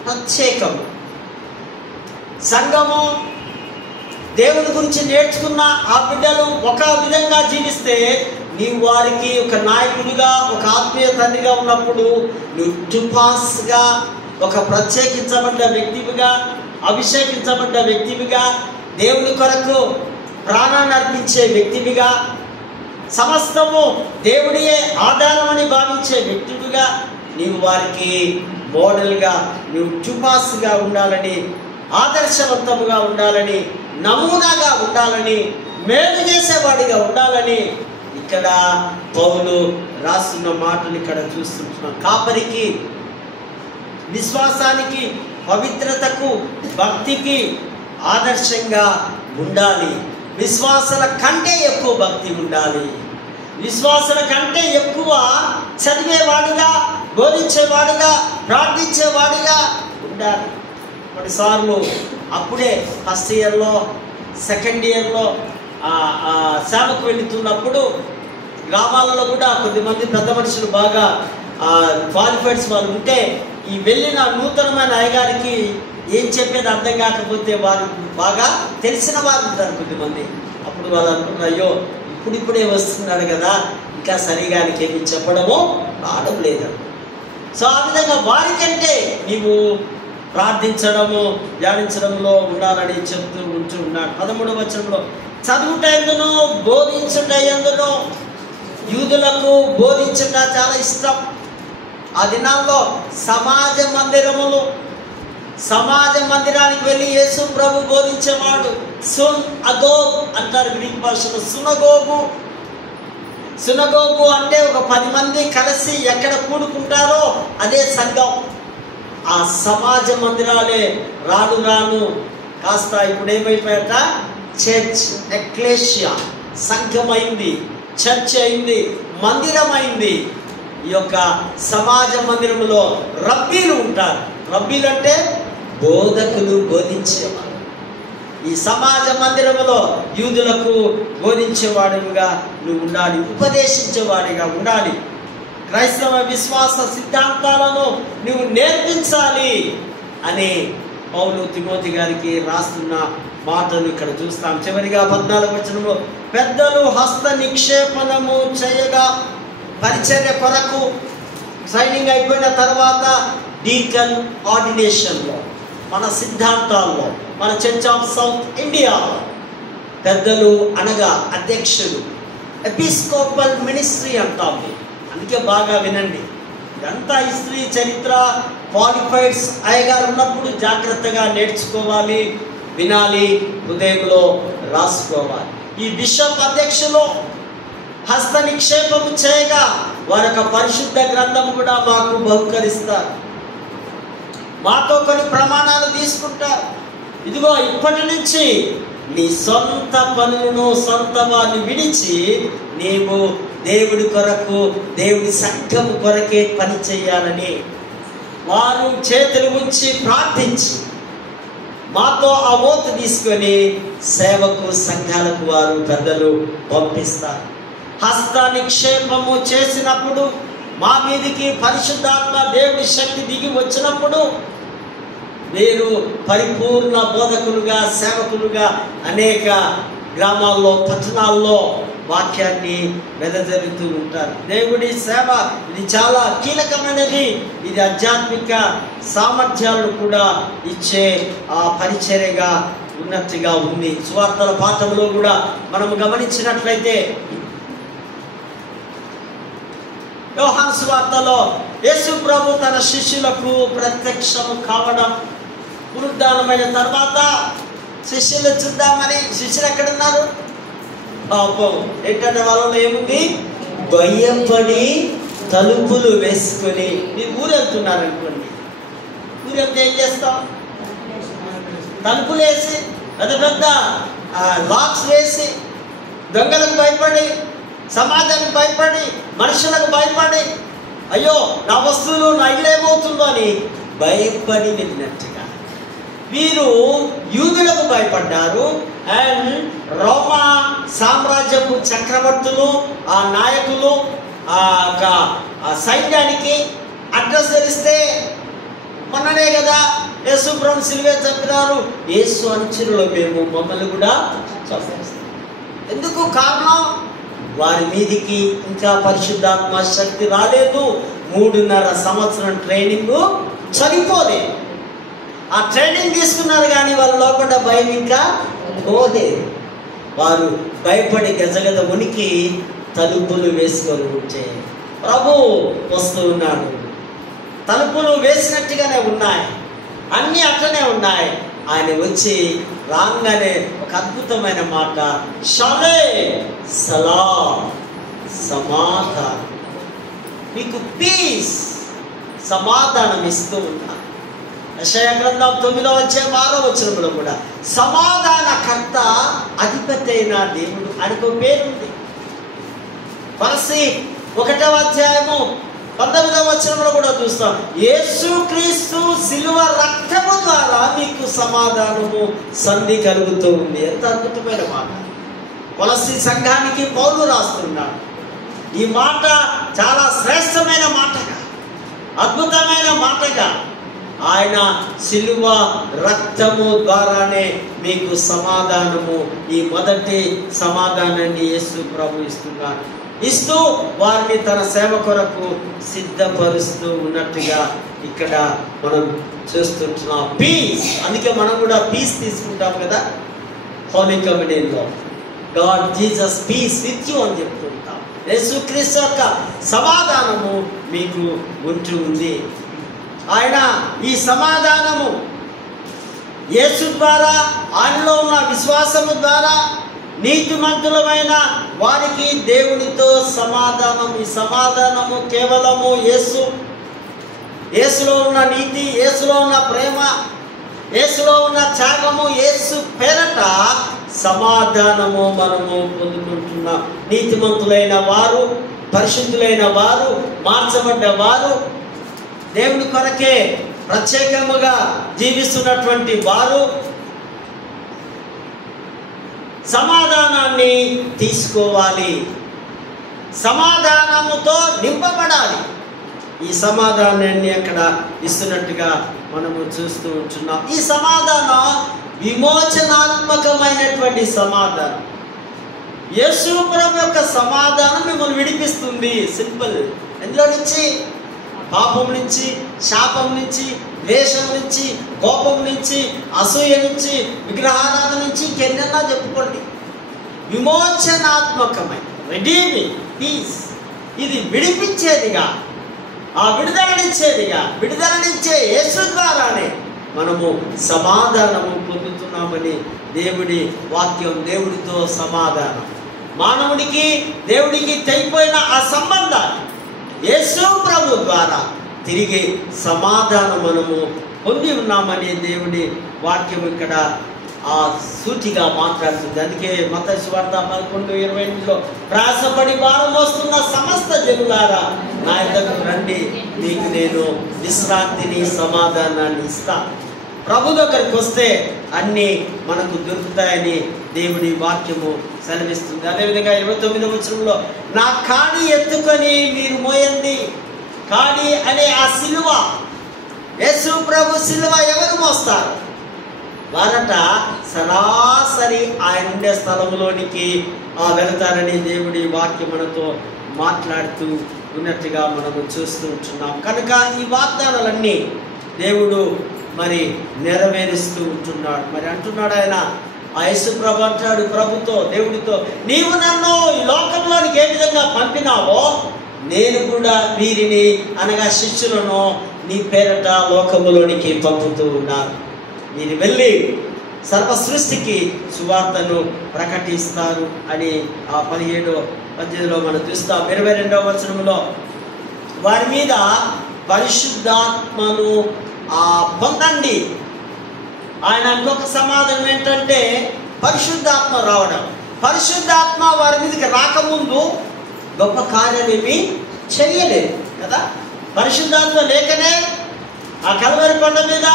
ప్రత్యేకం. సంఘము దేవుని గురించి నేర్చుకున్న ఆ బిడ్డలు ఒక విధంగా జీవిస్తే, నీవు వారికి ఒక నాయకుడిగా, ఒక ఆత్మీయ తండ్రిగా ఉన్నప్పుడు నువ్వు టుపాస్గా, ఒక ప్రత్యేకించబడ్డ వ్యక్తివిగా, అభిషేకించబడ్డ వ్యక్తివిగా, దేవుని కొరకు ప్రాణాన్ని అర్పించే వ్యక్తివిగా, సమస్తము దేవుడియే ఆధారం అని భావించే వ్యక్తుడిగా నీవు వారికి మోడల్గా, నువ్వు టుపాస్గా ఉండాలని, ఆదర్శవంతముగా ఉండాలని, నమూనాగా ఉండాలని, మేలు చేసేవాడిగా ఉండాలని ఇక్కడ పౌలు రాస్తున్న మాటలు ఇక్కడ చూస్తుంటున్నాం. కాపరికి, విశ్వాసానికి, పవిత్రతకు, భక్తికి ఆదర్శంగా ఉండాలి. విశ్వాసుల కంటే ఎక్కువ భక్తి ఉండాలి. విశ్వాసుల కంటే ఎక్కువ చదివేవాడిగా, బోధించేవాడిగా, ప్రార్థించేవాడిగా ఉండాలి. కొన్నిసార్లు అప్పుడే ఫస్ట్ ఇయర్లో సెకండ్ ఇయర్లో సేవకు వెళుతున్నప్పుడు గ్రామాలలో కూడా కొద్దిమంది పెద్ద మనుషులు బాగా క్వాలిఫైడ్స్ వాళ్ళు ఉంటే ఈ వెళ్ళిన నూతనమైన అయ్యగారికి ఏం చెప్పేది అర్థం కాకపోతే వారు బాగా తెలిసిన వారు ఉంటారు కొద్దిమంది. అప్పుడు వాళ్ళు అనుకుంటారు, అయ్యో ఇప్పుడిప్పుడే వస్తున్నాడు కదా, ఇంకా సరిగా ఏమి చెప్పడమో రావడం లేదు. సో ఆ విధంగా వారికంటే నీవు ప్రార్థించడము ధ్యానించడంలో ఉండాలని చెప్తూ ఉంటున్నాడు. 13వ వచనంలో చదువుట ఎందును బోధించుట ఎందును, యూదులకు బోధించుట చాలా ఇష్టం. ఆ దినాల్లో సమాజ మందిరానికి వెళ్ళి యేసు ప్రభు బోధించేవాడు. సునగోగ్ అంటారు గ్రీక్ భాషలో. సునగోగు అంటే ఒక 10 మంది కలిసి ఎక్కడ కూడుకుంటారో అదే సంఘం. ఆ సమాజ మందిరాలే రాను రాను కాస్త ఇప్పుడు ఏమైపోయాట, చర్చ్, ఎక్లేషియా, సంఘం అయింది, చర్చ్ అయింది, మందిరం అయింది. ఈ యొక్క సమాజ మందిరంలో రబ్బీలు ఉంటారు. రబ్బీలు అంటే బోధకులు, బోధించేవారు. ఈ సమాజ మందిరంలో యూదులకు బోధించేవాడిగా నువ్వు ఉండాలి, ఉపదేశించేవాడిగా ఉండాలి. క్రైస్తవ విశ్వాస సిద్ధాంతాలను నువ్వు నేర్పించాలి అని పౌలు తిమోతి గారికి రాస్తున్న మాటలు ఇక్కడ చూస్తాం. చివరిగా 14వ వచనంలో పెద్దలు హస్త నిక్షేపణము చేయగా పరిచర్య కొరకు ట్రైనింగ్ అయిపోయిన తర్వాత డీకన్ ఆర్డినేషన్లో, మన సిద్ధాంతాల్లో, మన చర్చ్ ఆఫ్ సౌత్ ఇండియా పెద్దలు అనగా అధ్యక్షులు, ఎపిస్కోపల్ మినిస్ట్రీ అంటాము. అందుకే బాగా వినండి, ఇదంతా హిస్టరీ, చరిత్ర, క్వాలిఫైడ్స్ అయ్యగారు ఉన్నప్పుడు జాగ్రత్తగా నేర్చుకోవాలి, వినాలి, హృదయంలో రాసుకోవాలి. ఈ బిషప్ అధ్యక్షులు హస్త నిక్షేపము చేయగా వారొక పరిశుద్ధ గ్రంథం కూడా మాకు బహుకరిస్తారు, మాతో కొన్ని ప్రమాణాలు తీసుకుంటారు. ఇదిగో ఇప్పటి నుంచి నీ సొంత పనులను, సొంత వారిని విడిచి నీవు దేవుడి కొరకు, దేవుడి సంఘం కొరకే పని చేయాలని వారు చేతులు ఉంచి ప్రార్థించి మాతో ఆ ఓతు తీసుకొని సేవకు, సంఘాలకు వారు పెద్దలు పంపిస్తారు. హస్త నిక్షేపము చేసినప్పుడు మా మీదికి పరిశుద్ధాత్మ దేవుడి శక్తి దిగి వచ్చినప్పుడు మీరు పరిపూర్ణ బోధకులుగా, సేవకులుగా అనేక గ్రామాల్లో, పట్టణాల్లో వాక్యాన్ని వెదజల్లుతూ ఉంటారు. దేవుడి సేవ ఇది చాలా కీలకమైనది. ఇది ఆధ్యాత్మిక సామర్థ్యాలను కూడా ఇచ్చే ఆ పరిచర్యగా ఉన్నట్టుగా ఉంది. సువార్తల పాఠంలో కూడా మనము గమనించినట్లయితే యోహాను సువార్తలో యేసు ప్రభు తన శిష్యులకు ప్రత్యక్షము కావడం, పునరుద్ధానమైన తర్వాత శిష్యులు చూద్దామని, శిష్యులు ఎక్కడున్నారు? పాపం ఏంటంటే వాళ్ళలో ఏముంది, భయపడి తలుపులు వేసుకొని. మీరు ఊరెళ్తున్నారు అనుకోండి, ఊరెళ్తే ఏం చేస్తాం? తలుపులు వేసి, పెద్ద పెద్ద లాక్స్ వేసి, దొంగలకు భయపడి, సమాజానికి భయపడి, మనుషులకు భయపడి, అయ్యో నా వస్తువులు, నా ఇల్లు ఏమవుతుందో అని భయపడి వెళ్ళినట్టుగా వీరు యూదులకు భయపడ్డారు. అండ్ రోమా సామ్రాజ్యపు చక్రవర్తులు, ఆ నాయకులు, ఆ సైన్యానికి అడ్రస్ తెలిస్తే, మొన్ననే కదా యేసు ప్రభువుని సిలువ చంపినారు, యేసు అనుచరులు మేము, మమ్మల్ని కూడా చంపేస్తాం. ఎందుకు? కారణం వారి మీదికి ఇంకా పరిశుద్ధాత్మ శక్తి రాలేదు. 3.5 సంవత్సరం ట్రైనింగ్ చనిపోలేదు. ఆ ట్రైనింగ్ తీసుకున్నారు కానీ వాళ్ళ లోపల భయం ఇంకా పోలేదు. వారు భయపడి గజగజ ఉనికి తలుపులు వేసుకొని ఉంటే ప్రభు వస్తూ ఉన్నాడు. తలుపులు వేసినట్టుగానే ఉన్నాయి, అన్నీ అట్లనే ఉన్నాయి. ఆయన వచ్చి రాగానే ఒక అద్భుతమైన మాట, షాలే సలాం, సమాధానం, మీకు పీస్, సమాధానం ఇస్తూ ఉన్నారు. యెషయా గ్రంథం 9వ అధ్యాయం 6వ వచనంలో కూడా సమాధానకర్త, అధిపతి అయిన దేవుడు ఆయనకు పేరుంది. Kolossi 1వ అధ్యాయము 19వ వచనంలో కూడా చూస్తాం, యేసుక్రీస్తు శిలువ రక్తము ద్వారా మీకు సమాధానము సంధి కలుగుతూ ఉంది. ఎంత అద్భుతమైన మాట! కొలస్సీ సంఘానికి పౌలు రాస్తున్నాడు. ఈ మాట చాలా శ్రేష్టమైన మాటగా, అద్భుతమైన మాటగా, ఆయన శిలువ రక్తము ద్వారానే మీకు సమాధానము, ఈ మొదటి సమాధానాన్ని యేసు ప్రభు ఇస్తున్నాడు. ఇస్తూ వారిని తన సేవ కొరకు సిద్ధపరుస్తూ ఉన్నట్టుగా ఇక్కడ మనం చూస్తుంటున్నాం. పీస్, అందుకే మనం కూడా పీస్ తీసుకుంటాం కదా హోలీ కమ్యూనియన్లో. God Jesus peace with you అని చెప్తుంటాం. యేసుక్రీస్తు యొక్క సమాధానము మీకు ఉంటూ ఉంది. ఆయన ఈ సమాధానము యేసు ద్వారా, ఆయనలో ఉన్న విశ్వాసము ద్వారా నీతిమంతులమైన వారికి దేవునితో సమాధానం. ఈ సమాధానము కేవలము యేసులో ఉన్న నీతి, యేసులో ఉన్న ప్రేమ, యేసులో ఉన్న త్యాగము, యేసు పేరట సమాధానము మనము పొందుకుంటున్నాం. నీతిమంతులైన వారు, పరిశుద్ధులైన వారు, మార్చబడ్డ వారు, దేవుని కొరకే ప్రత్యేకముగా జీవిస్తున్నటువంటి వారు సమాధానాన్ని తీసుకోవాలి, సమాధానముతో నింపబడాలి. ఈ సమాధానాన్ని అక్కడ ఇస్తున్నట్టుగా మనము చూస్తూ ఉంటున్నాం. ఈ సమాధానం విమోచనాత్మకమైనటువంటి సమాధానం. యేసు ప్రభు యొక్క సమాధానం మిమ్మల్ని విడిపిస్తుంది. సింపుల్. ఎందులో నుంచి? పాపం నుంచి, శాపం నుంచి, ద్వేషం నుంచి, కోపం నుంచి, అసూయ నుంచి, విగ్రహారాధన నుంచి, ఇంకెన్నెన్నా చెప్పుకోండి. విమోచనాత్మకమైన రెడీమింగ్ పీస్, ఇది విడిపించేదిగా, ఆ విడుదలనిచ్చే యేసు ద్వారానే మనము సమాధానము పొందుతున్నామని దేవుడి వాక్యం. దేవుడితో సమాధానం, మానవుడికి దేవుడికి తెగిపోయిన ఆ సంబంధాన్ని యేసు ప్రభు ద్వారా తిరిగి సమాధానం మనము పొంది ఉన్నామని దేవుడి వాక్యం ఇక్కడ ఆ సూటిగా మాట్లాడుతుంది. అందుకే మత్తయి సువార్త 11:28లో ప్రయాసపడి భారం మోస్తున్న సమస్త జనులారా నా యొద్దకు రండి, మీకు నేను విశ్రాంతిని, సమాధానాన్ని ఇస్తా. ప్రభు దగ్గరికి వస్తే అన్నీ మనకు దొరుకుతాయని దేవుడి వాక్యము సెలవిస్తుంది. అదేవిధంగా 29వ వచనంలో నా కాడి ఎత్తుకొని మీరు మోయండి. కాడి అనే ఆ సిలువ, యేసు ప్రభు సిలువ ఎవరు మోస్తారు? వారట సరాసరి ఆయన ఉండే స్థలంలోనికి వెళతారని దేవుడి వాక్యం మనతో మాట్లాడుతూ ఉన్నట్టుగా మనము చూస్తూ ఉంటున్నాం. కనుక ఈ వాగ్దానాలన్నీ దేవుడు మరి నెరవేరుస్తూ ఉంటున్నాడు. మరి అంటున్నాడు ఆయన, ఆ యేసు ప్రభు అంటాడు ప్రభుతో, దేవుడితో, నీవు నన్ను ఈ లోకంలోనికి ఏ విధంగా పంపినావో నేను కూడా వీరిని అనగా శిష్యులను నీ పేరట లోకములోనికి పంపుతూ ఉన్నాను. మీరు వెళ్ళి సర్వ సృష్టికి సువార్తను ప్రకటిస్తారు అని ఆ 17-18లో మనం చూస్తాం. 22వ వచనంలో వారి మీద పరిశుద్ధాత్మను పొందండి. ఆయన ఇంకొక సమాధానం ఏంటంటే పరిశుద్ధాత్మ రావడం. పరిశుద్ధాత్మ వారి మీదకి రాకముందు గొప్ప కార్యాలేమి చేయలేదు కదా. పరిశుద్ధాత్మ లేకనే ఆ కల్వరి కొండ మీద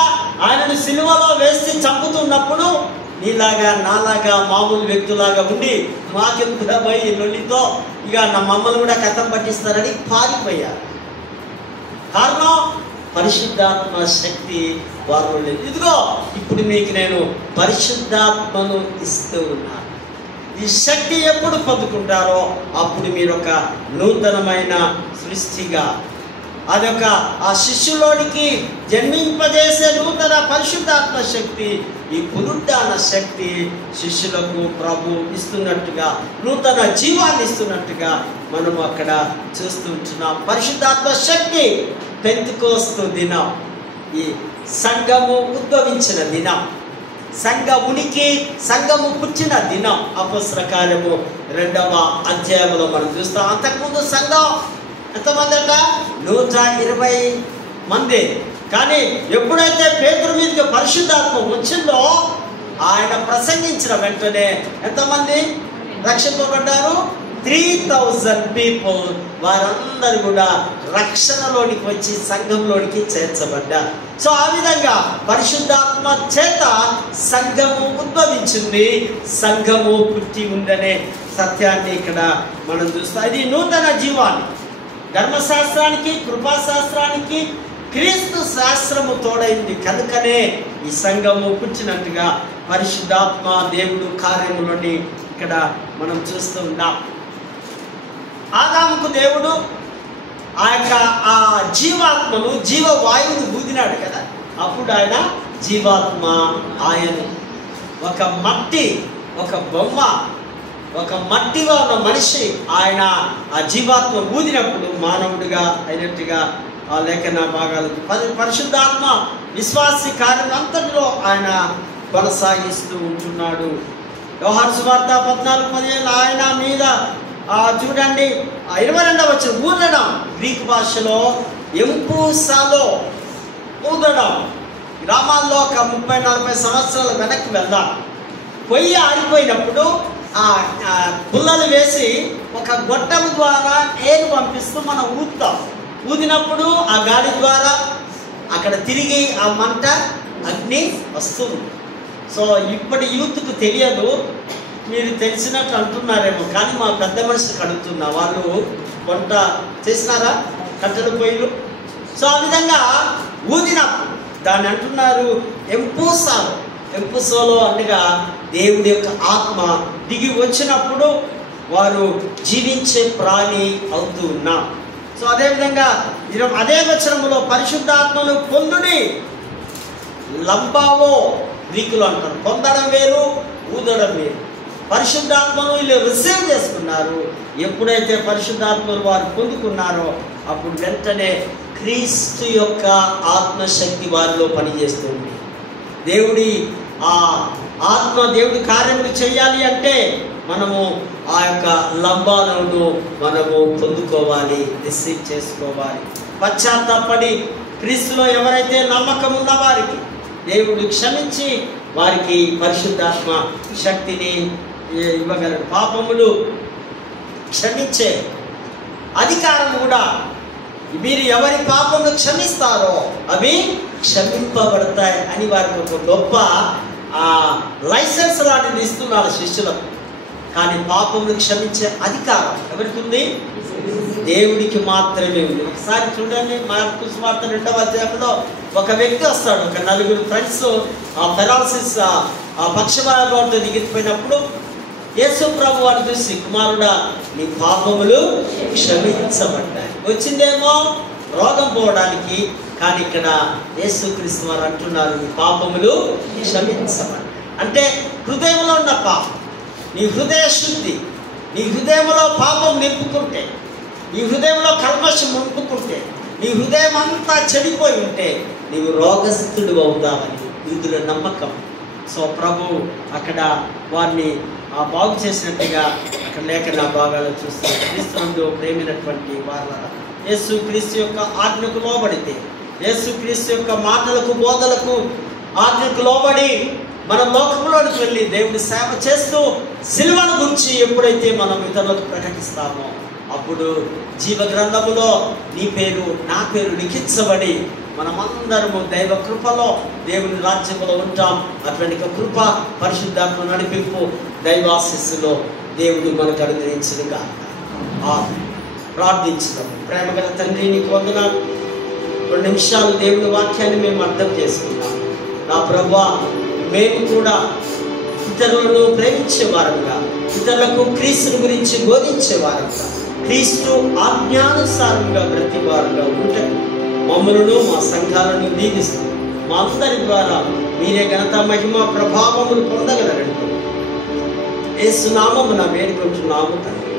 ఆయనను సిలువలో వేసి చంపుతున్నప్పుడు నీలాగా నాలాగా మామూలు వ్యక్తులాగా ఉండి మాకెందుకు పోయి లొల్లితో ఇక నా మమ్మల్ని కూడా కథం పట్టిస్తారని పారిపోయారు. కారణం పరిశుద్ధాత్మ శక్తి వారు లేదు. ఇదిగో ఇప్పుడు మీకు నేను పరిశుద్ధాత్మను ఇస్తూ ఉన్నాను. ఈ శక్తి ఎప్పుడు పొందుకుంటారో అప్పుడు మీరు ఒక నూతనమైన సృష్టిగా, అదొక ఆ శిష్యులోనికి జన్మింపజేసే నూతన పరిశుద్ధాత్మ శక్తి, ఈ పునరుద్ధాన శక్తి శిష్యులకు ప్రభు ఇస్తున్నట్టుగా, నూతన జీవాన్ని ఇస్తున్నట్టుగా మనము అక్కడ చూస్తుంటున్నాం. పరిశుద్ధాత్మ శక్తి పెంతెకోస్తు దినం, ఈ సంఘము ఉద్భవించిన దినం, సంఘ ఉనికి, సంఘము పుట్టిన దినం అపొస్తలుల కార్యము 2వ అధ్యాయంలో మనం చూస్తాం. అంతకుముందు సంఘం ఎంతమంది అంట? 120 మంది. కానీ ఎప్పుడైతే పేతురు మీదకి పరిశుద్ధాత్మ వచ్చిందో ఆయన ప్రసంగించిన వెంటనే ఎంతమంది రక్షింపబడ్డారు? 3,000 పీపుల్ వారందరూ కూడా రక్షణలోనికి వచ్చి సంఘంలోనికి చేర్చబడ్డారు. సో ఆ విధంగా పరిశుద్ధాత్మ చేత సంఘము ఉద్భవించింది, సంఘము పుట్టి ఉందనే సత్యాన్ని ఇక్కడ మనం చూస్తాం. ఇది నూతన జీవాన్ని, ధర్మశాస్త్రానికి కృపాశాస్త్రానికి క్రీస్తు శాస్త్రము తోడైంది కనుకనే ఈ సంఘము పుట్టినట్టుగా పరిశుద్ధాత్మ దేవుడు కార్యములని ఇక్కడ మనం చూస్తూ ఉన్నాం. ఆదాముకు దేవుడు ఆ జీవాత్మను, జీవవాయువును ఊదినాడు కదా, అప్పుడు ఆయన జీవాత్మ ఆయన ఒక మట్టి, ఒక బొమ్మ, ఒక మట్టిగా ఉన్న మనిషి ఆయన ఆ జీవాత్మ ఊదినప్పుడు మానవుడిగా అయినట్టుగా ఆ లేఖన భాగాలు పరిశుద్ధాత్మ విశ్వాసి కార్యమంతటిలో ఆయన కొనసాగిస్తూ ఉంటున్నాడు. యోహాను సువార్త 14:15 ఆయన మీద చూడండి 22వ వచనం ఊదడం, గ్రీకు భాషలో ఎంపూసాలో ఊదడం. గ్రామాల్లో ఒక 30-40 సంవత్సరాల వెనక్కి వెళ్దాం. పొయ్యి ఆరిపోయినప్పుడు ఆ పుల్లలు వేసి ఒక గొట్టం ద్వారా ఏరు పంపిస్తూ మనం ఊదుతాం. ఊదినప్పుడు ఆ గాలి ద్వారా అక్కడ తిరిగి ఆ మంట అగ్ని వస్తుంది. సో ఇప్పటి యూత్కు తెలియదు, మీరు తెలిసినట్టు అంటున్నారేమో, కానీ మా పెద్ద మనుషులకు అడుగుతున్నా, వాళ్ళు వంట చేసినారా కట్టెల పొయ్యిలు? సో ఆ విధంగా ఊదినప్పుడు దాన్ని అంటున్నారు ఎంపూసాలో. ఎంపూసోలో అనగా దేవుడి యొక్క ఆత్మ దిగి వచ్చినప్పుడు వారు జీవించే ప్రాణి అవుతూ ఉన్నాం. సో అదేవిధంగా అదే వచనములో పరిశుద్ధాత్మను పొందుడి, లంబావో గ్రీకులు అంటారు. పొందడం వేరు, ఊదడం వేరు. పరిశుద్ధాత్మను వీళ్ళు రిసీవ్ చేసుకున్నారు. ఎప్పుడైతే పరిశుద్ధాత్మను వారు పొందుకున్నారో అప్పుడు వెంటనే క్రీస్తు యొక్క ఆత్మశక్తి వారిలో పనిచేస్తుంది. దేవుడి ఆ ఆత్మ దేవుడి కార్యములు చేయాలి అంటే మనము ఆ యొక్క లంబాలను మనము పొందుకోవాలి, రిసీవ్ చేసుకోవాలి. పశ్చాత్తాపడి క్రీస్తులో ఎవరైతే నమ్మకం ఉన్న వారికి దేవుడు క్షమించి వారికి పరిశుద్ధాత్మ శక్తిని ఇవ్వగలడు. పాపములు క్షమించే అధికారం కూడా, మీరు ఎవరి పాపములు క్షమిస్తారో అవి క్షమింపబడతాయి అని వారికి ఒక గొప్ప లైసెన్స్ లాంటిది ఇస్తున్నారు శిష్యులకు. కానీ పాపములు క్షమించే అధికారం ఎవరికి ఉంది? దేవుడికి మాత్రమే ఉంది. ఒకసారి చూడండి, మార్కు సువార్త 2వ అధ్యాయంలో ఒక వ్యక్తి వస్తాడు. ఒక 4 ఫ్రెండ్స్ ఆ పెరాలసిస్ ఆ పక్షవాతంతో దిగిపోయినప్పుడు యేసు ప్రభు వారు చూసి, కుమారుడా నీ పాపములు క్షమించబడ్డాయి. వచ్చిందేమో రోగం పోవడానికి, కానీ ఇక్కడ యేసుక్రీస్తు వారు అంటున్నారు నీ పాపములు క్షమించబడ్డాయి. అంటే హృదయంలో ఉన్న పాపం, నీ హృదయ శుద్ధి, నీ హృదయంలో పాపం నింపుకుంటే, నీ హృదయంలో కల్మషం నింపుకుంటే, నీ హృదయం అంతా చెడిపోయి ఉంటే నీవు రోగస్థుడు అవుతావని యూదుల నమ్మకం. సో ప్రభు అక్కడ వారిని బాగు చేసినట్టుగా అక్కడ లేఖన భాగాలు చూస్తాం. క్రీస్తునందు ప్రేమైనటువంటి వారలారా, యేసు క్రీస్తు యొక్క ఆజ్ఞకు లోబడితే, యేసు క్రీస్తు యొక్క మాటలకు బోధలకు ఆజ్ఞకు లోబడి మన లోకంలోకి వెళ్ళి దేవుడి సేవ చేస్తూ సిలువను గురించి ఎప్పుడైతే మనం ఇతరులకు ప్రకటిస్తామో అప్పుడు జీవ గ్రంథములో నీ పేరు నా పేరు లిఖించబడి మనమందరము దైవ కృపలో దేవుని రాజ్యంలో ఉంటాం. అటువంటి కృప, పరిశుద్ధాత్మ నడిపింపు, దైవాశీస్సులో దేవుడు మనకు అనుగ్రహించునుగా. ప్రార్థించుదాం. ప్రేమగల తండ్రి, నీకు వందనాలు. 2 నిమిషాలు దేవుని వాక్యాన్ని మేము అర్థం చేసుకుంటాం. నా ప్రభువా, మేము కూడా ఇతరులను ప్రేమించేవారంగా, ఇతరులకు క్రీస్తుని గురించి బోధించేవారంగా, క్రీస్తు ఆజ్ఞానుసారంగా బ్రతివారుగా ఉంటే మమ్మలను మా సంఘాలను దీవిస్తూ మా అందరి ద్వారా మీరే ఘనత మహిమ ప్రభావములు పొందగలరండి. యేసు నామమున వేడుకుంటున్నాము తండ్రి.